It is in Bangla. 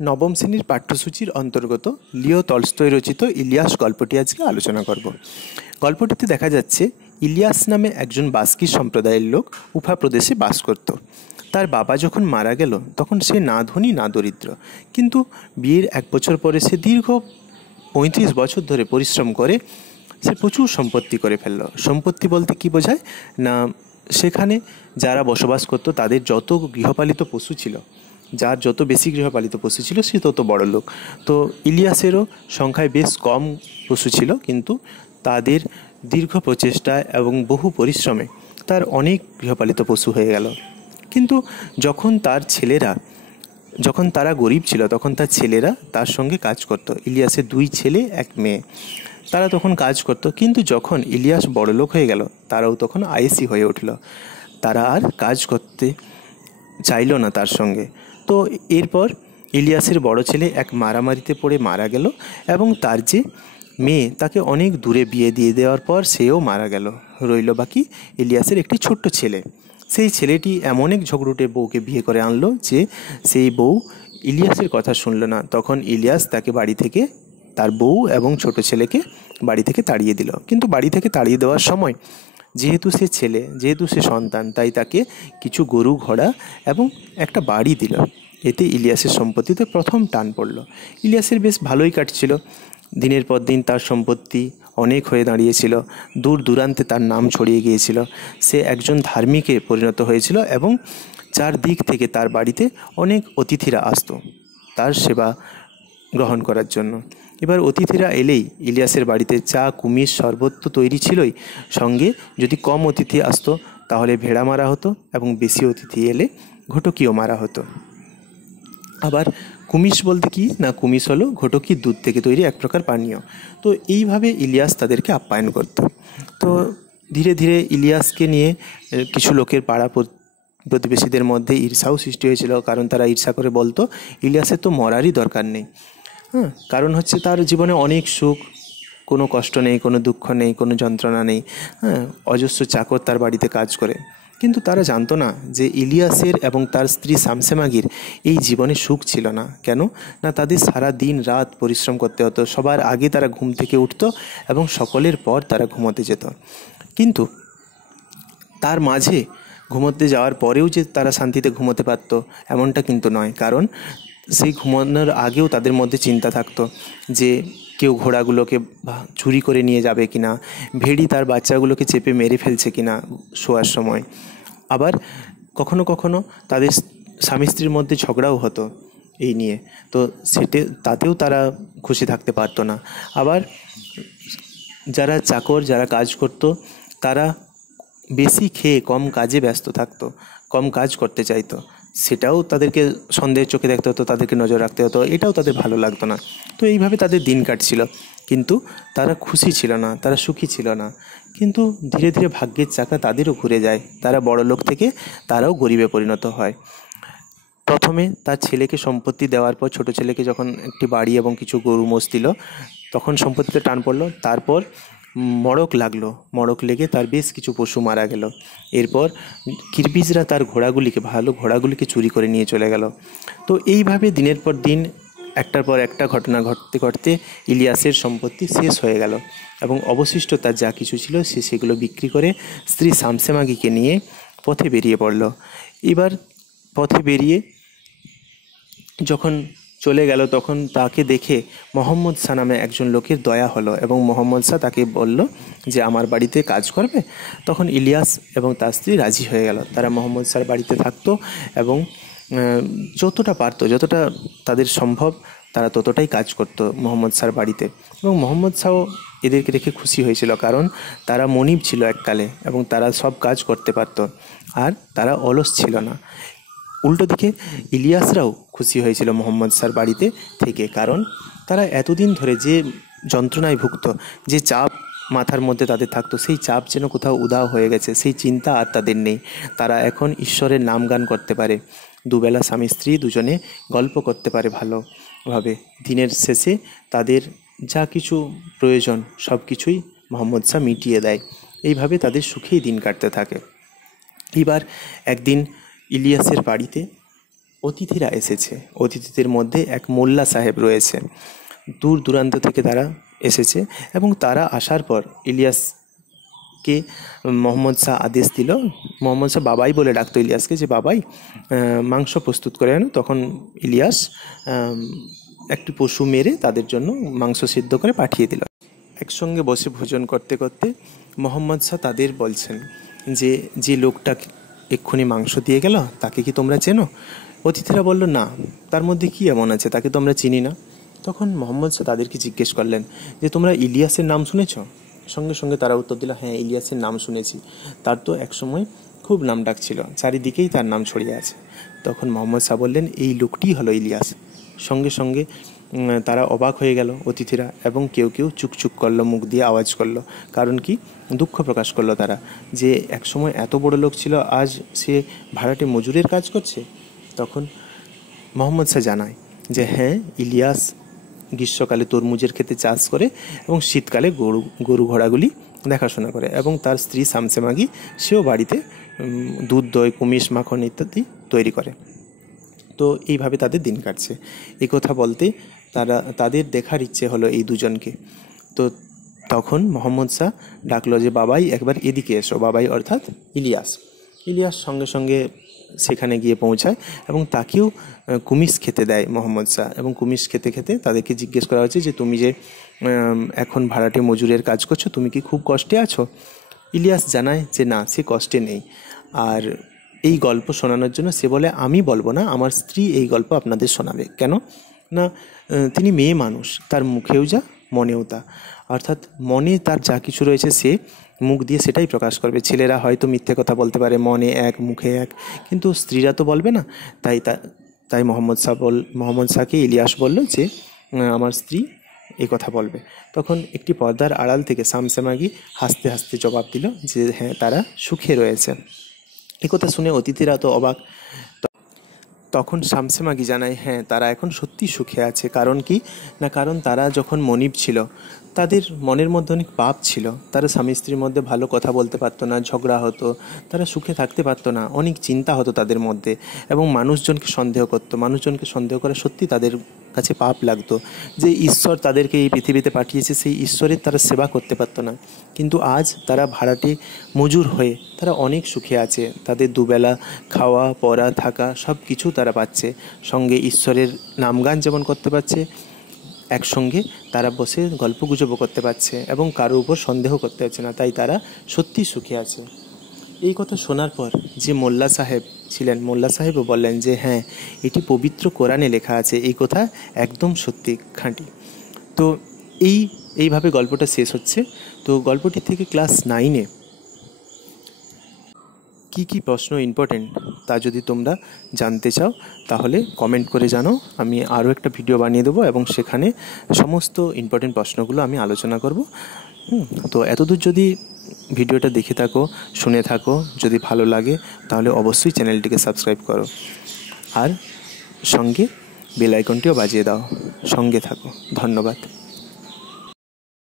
নবম শ্রেণীর পাঠ্যসূচির অন্তর্গত লিও তলস্তয় রচিত ইলিয়াস গল্পটি আজকে আলোচনা করব। গল্পটিতে দেখা যাচ্ছে ইলিয়াস নামে একজন বাস্কি সম্প্রদায়ের লোক উফা প্রদেশে বাস করত। তার বাবা যখন মারা গেল তখন সে না ধনী না দরিদ্র, কিন্তু বিয়ের 1 বছর পরে সে দীর্ঘ 35 বছর ধরে পরিশ্রম করে সে প্রচুর সম্পত্তি করে ফেলল। সম্পত্তি বলতে কি বোঝায় না, সেখানে যারা বসবাস করতো তাদের যত গৃহপালিত পশু ছিল, যার যত বেশি গৃহপালিত পশু ছিল সে তত বড় লোক। তো ইলিয়াসেরও সংখ্যায় বেশ কম পশু ছিল, কিন্তু তাদের দীর্ঘ প্রচেষ্টা এবং বহু পরিশ্রমে তার অনেক গৃহপালিত পশু হয়ে গেল। কিন্তু যখন তারা গরিব ছিল তখন তার ছেলেরা তার সঙ্গে কাজ করত। ইলিয়াসের 2 ছেলে 1 মেয়ে, তারা তখন কাজ করত। কিন্তু যখন ইলিয়াস বড়লোক হয়ে গেল তারাও তখন আয়েসি হয়ে উঠল, তারা আর কাজ করতে চাইল না তার সঙ্গে। তো এরপর ইলিয়াসের বড় ছেলে এক মারামারিতে পড়ে মারা গেল, এবং তার যে মেয়ে তাকে অনেক দূরে বিয়ে দিয়ে দেওয়ার পর সেও মারা গেল। রইল বাকি ইলিয়াসের একটি ছোট্ট ছেলে। সেই ছেলেটি এমন এক ঝগড়ুটে বউকে বিয়ে করে আনলো যে সেই বউ ইলিয়াসের কথা শুনল না। তখন ইলিয়াস তাকে বাড়ি থেকে, তার বউ এবং ছোট ছেলেকে বাড়ি থেকে তাড়িয়ে দিল। কিন্তু বাড়ি থেকে তাড়িয়ে দেওয়ার সময় যেহেতু সে ছেলে, যেহেতু সে সন্তান, তাই তাকে কিছু গরু ঘোড়া এবং একটা বাড়ি দিল। এতে ইলিয়াসের সম্পত্তিতে প্রথম টান পড়ল। ইলিয়াসের বেশ ভালোই কাটছিল। দিনের পর দিন তার সম্পত্তি অনেক হয়ে দাঁড়িয়েছিল, দূর দূরান্তে তার নাম ছড়িয়ে গিয়েছিল। সে একজন ধার্মিকে পরিণত হয়েছিল এবং চারদিক থেকে তার বাড়িতে অনেক অতিথিরা আসতো তার সেবা গ্রহণ করার জন্য। এবার অতিথিরা এলেই ইলিয়াসের বাড়িতে চা, কুমির, শরবত তো তৈরি ছিলই, সঙ্গে যদি কম অতিথি আসতো তাহলে ভেড়া মারা হতো, এবং বেশি অতিথি এলে ঘটকিও মারা হতো। আবার কুমিস বলতে কি না, কুমিস হলো ঘটকির দুধ থেকে তৈরি এক প্রকার পানীয়। তো এইভাবে ইলিয়াস তাদেরকে আপ্যায়ন করত। তো ধীরে ধীরে ইলিয়াসকে নিয়ে কিছু লোকের পাড়া প্রতিবেশীদের মধ্যে ঈর্ষাও সৃষ্টি হয়েছিল, কারণ তারা ঈর্ষা করে বলতো ইলিয়াসের তো মরারই দরকার নেই। কারণ হচ্ছে তার জীবনে অনেক সুখ, কোনো কষ্ট নেই, কোনো দুঃখ নেই, কোনো যন্ত্রণা নেই। অজস্র চাকর তার বাড়িতে কাজ করে। কিন্তু তারা জানতো না যে ইলিয়াসের এবং তার স্ত্রী শামসেমাগির এই জীবনে সুখ ছিল না। কেন না, তাদের সারা দিন রাত পরিশ্রম করতে হতো। সবার আগে তারা ঘুম থেকে উঠতো এবং সকলের পর তারা ঘুমোতে যেত। কিন্তু তার মাঝে ঘুমোতে যাওয়ার পরেও যে তারা শান্তিতে ঘুমোতে পারত এমনটা কিন্তু নয়, কারণ সেই ঘুমানোর আগেও তাদের মধ্যে চিন্তা থাকতো যে কেউ ঘোড়াগুলোকে চুরি করে নিয়ে যাবে কিনা, ভেড়ি তার বাচ্চাগুলোকে চেপে মেরে ফেলছে কিনা শোয়ার সময়। আবার কখনো কখনো তাদের স্বামী স্ত্রীর মধ্যে ঝগড়াও হতো এই নিয়ে। তো তাতেও তারা খুশি থাকতে পারতো না। আবার যারা চাকর, যারা কাজ করতো, তারা বেশি খেয়ে কম কাজে ব্যস্ত থাকতো, কম কাজ করতে চাইতো, সেটাও তাদেরকে সন্দেহের চোখে দেখতে হতো, তাদেরকে নজর রাখতে হতো, এটাও তাদের ভালো লাগতো না। তো এইভাবে তাদের দিন কাটছিল, কিন্তু তারা খুশি ছিল না, তারা সুখী ছিল না। কিন্তু ধীরে ধীরে ভাগ্যের চাকা তাদেরও ঘুরে যায়, তারা বড় লোক থেকে তারাও গরিবে পরিণত হয়। প্রথমে তার ছেলেকে সম্পত্তি দেওয়ার পর ছোট ছেলেকে যখন একটি বাড়ি এবং কিছু গরু মোষ দিল, তখন সম্পত্তিতে টান পড়লো। তারপর মড়ক লেগে তার বেশ কিছু পশু মারা গেল। এরপর কিরবিজরা তার ভালো ঘোড়াগুলিকে চুরি করে নিয়ে চলে গেল। তো এইভাবে দিনের পর দিন একটার পর একটা ঘটনা ঘটতে ঘটতে ইলিয়াসের সম্পত্তি শেষ হয়ে গেল, এবং অবশিষ্ট তার যা কিছু ছিল সে সেগুলো বিক্রি করে স্ত্রী শামসেমাগিকে নিয়ে পথে বেরিয়ে পড়ল। এবার পথে বেরিয়ে যখন চলে গেল তখন তাকে দেখে মোহাম্মদ শাহ নামে একজন লোকের দয়া হলো, এবং মোহাম্মদ শাহ তাকে বলল যে আমার বাড়িতে কাজ করবে। তখন ইলিয়াস এবং তার স্ত্রী রাজি হয়ে গেল। তারা মোহাম্মদ শাহর বাড়িতে থাকতো এবং যতটা পারতো, যতটা তাদের সম্ভব তারা ততটাই কাজ করত মোহাম্মদ শাহর বাড়িতে। এবং মোহাম্মদ শাহ এদেরকে দেখে খুশি হয়েছিল, কারণ তারা মনিব ছিল এককালে এবং তারা সব কাজ করতে পারত, আর তারা অলস ছিল না। উল্টো দিকে ইলিয়াসরাও খুশি হয়েছিল মোহাম্মদ শাহর বাড়িতে থেকে, কারণ তারা এতদিন ধরে যে যন্ত্রণায় ভুগত, যে চাপ মাথার মধ্যে তাদের থাকতো, সেই চাপ যেন কোথাও উধাও হয়ে গেছে, সেই চিন্তা আর তাদের নেই। তারা এখন ঈশ্বরের নাম গান করতে পারে, দুবেলা স্বামী স্ত্রী দুজনে গল্প করতে পারে ভালোভাবে। দিনের শেষে তাদের যা কিছু প্রয়োজন সব কিছুই মোহাম্মদ শাহ মিটিয়ে দেয়। এইভাবে তাদের সুখেই দিন কাটতে থাকে। এবার একদিন ইলিয়াসের বাড়িতে অতিথিরা এসেছে। অতিথিদের মধ্যে এক মোল্লা সাহেব রয়েছে। দূর দূরান্ত থেকে তারা এসেছে এবং তারা আসার পর ইলিয়াসকে মোহাম্মদ শাহ আদেশ দিল। মোহাম্মদ শাহ বাবাই বলে ডাকতো ইলিয়াসকে, যে বাবাই মাংস প্রস্তুত করে আনো। তখন ইলিয়াস একটি পশু মেরে তাদের জন্য মাংস সিদ্ধ করে পাঠিয়ে দিল। একসঙ্গে বসে ভোজন করতে করতে মোহাম্মদ শাহ তাদের বলছেন যে, যে লোকটা এক্ষুনি মাংস দিয়ে গেল তাকে কি তোমরা চেনো? অতিথিরা বলল, না, তার মধ্যে কি এমন আছে, তাকে তো আমরা চিনি না। তখন মোহাম্মদ শাহ তাদেরকে জিজ্ঞেস করলেন যে, তোমরা ইলিয়াসের নাম শুনেছ? সঙ্গে সঙ্গে তারা উত্তর দিল, হ্যাঁ, ইলিয়াসের নাম শুনেছি, তার তো একসময় খুব নাম ডাক ছিল, চারিদিকেই তার নাম ছড়িয়ে আছে। তখন মোহাম্মদ শাহ বললেন, এই লোকটিই হলো ইলিয়াস। সঙ্গে সঙ্গে তারা অবাক হয়ে গেল অতিথিরা, এবং কেউ কেউ চুকচুক করলো, মুখ দিয়ে আওয়াজ করলো। কারণ কি? দুঃখ প্রকাশ করলো তারা, যে একসময় এত বড় লোক ছিল, আজ সে ভাড়াটে মজুরের কাজ করছে। তখন মোহাম্মদ শাহ জানায় যে, হ্যাঁ, ইলিয়াস গ্রীষ্মকালে তরমুজের ক্ষেতে চাষ করে এবং শীতকালে গরু ঘোড়াগুলি দেখাশোনা করে, এবং তার স্ত্রী শামসে মাগি, সেও বাড়িতে দুধ, দই, কুমিশ, মাখন ইত্যাদি তৈরি করে। তো এইভাবে তাদের দিন কাটছে। এই কথা বলতে তাদের দেখার ইচ্ছে হলো এই দুজনকে। তো তখন মোহাম্মদ শাহ ডাকলো যে, বাবাই একবার এদিকে এসো। বাবাই অর্থাৎ ইলিয়াস সঙ্গে সঙ্গে সেখানে গিয়ে পৌঁছায় এবং তাকেও কুমিশ খেতে দেয় মোহাম্মদ শাহ। এবং কুমিশ খেতে খেতে তাদেরকে জিজ্ঞেস করা হচ্ছে যে, তুমি যে এখন ভাড়াটে মজুরের কাজ করছো, তুমি কি খুব কষ্টে আছো? ইলিয়াস জানায় যে, না, সে কষ্টে নেই। আর এই গল্প শোনানোর জন্য সে বলে, আমি বলবো না, আমার স্ত্রী এই গল্প আপনাদের শোনাবে। কেন না, তিনি মেয়ে মানুষ, তার মুখেও যা মনেও তা। অর্থাৎ মনে তার যা কিছু রয়েছে সে মুখ দিয়ে সেটাই প্রকাশ করবে। ছেলেরা হয়তো মিথ্যে কথা বলতে পারে, মনে এক মুখে এক, কিন্তু স্ত্রীরা তো বলবে না। তাই মোহাম্মদ শাহকে ইলিয়াস বলল যে, আমার স্ত্রী এই কথা বলবে। তখন একটি পর্দার আড়াল থেকে শামসে মাগি হাসতে হাসতে জবাব দিল যে, হ্যাঁ, তারা সুখে রয়েছে। এই কথা শুনে অতিথিরা তো অবাক। তখন শামসে মাগি জানায়, হ্যাঁ, তারা এখন সত্যি সুখে আছে। কারণ কি না, কারণ তারা যখন মনিব ছিল, তাদের মনের মধ্যে অনেক পাপ ছিল। তারা স্বামী স্ত্রীর মধ্যে ভালো কথা বলতে পারতো না, ঝগড়া হতো, তারা সুখে থাকতে পারতো না, অনেক চিন্তা হতো তাদের মধ্যে, এবং মানুষজনকে সন্দেহ করতো। মানুষজনকে সন্দেহ করা সত্যি তাদের কাছে পাপ লাগতো। যে ঈশ্বর তাদেরকে এই পৃথিবীতে পাঠিয়েছে, সেই ঈশ্বরের তারা সেবা করতে পারতো না। কিন্তু আজ তারা ভাড়াটে মজুর হয়ে তারা অনেক সুখে আছে। তাদের দুবেলা খাওয়া, পরা, থাকা সব কিছু তারা পাচ্ছে। সঙ্গে ঈশ্বরের নামগান যেমন করতে পারছে, একসঙ্গে তারা বসে গল্পগুজবও করতে পারছে এবং কারোর উপর সন্দেহ করতে হচ্ছে না। তাই তারা সত্যি সুখে আছে। এই কথা শোনার পর যে মোল্লা সাহেব ছিলেন, মোল্লা সাহেবও বললেন যে, হ্যাঁ, এটি পবিত্র কোরআনে লেখা আছে, এই কথা একদম সত্যি, খাঁটি। তো এইভাবে গল্পটা শেষ হচ্ছে। তো গল্পটি থেকে ক্লাস 9-এ কী কী প্রশ্ন ইম্পর্টেন্ট তা যদি তোমরা জানতে চাও তাহলে কমেন্ট করে জানাও। আমি আরও একটা ভিডিও বানিয়ে দেবো এবং সেখানে সমস্ত ইম্পর্টেন্ট প্রশ্নগুলো আমি আলোচনা করব। তো এতদূর যদি ভিডিওটা দেখে থাকো, শুনে থাকো, যদি ভালো লাগে তাহলে অবশ্যই চ্যানেলটিকে সাবস্ক্রাইব করো, আর সঙ্গে বেল আইকনটিও বাজিয়ে দাও। সঙ্গে থাকো। ধন্যবাদ।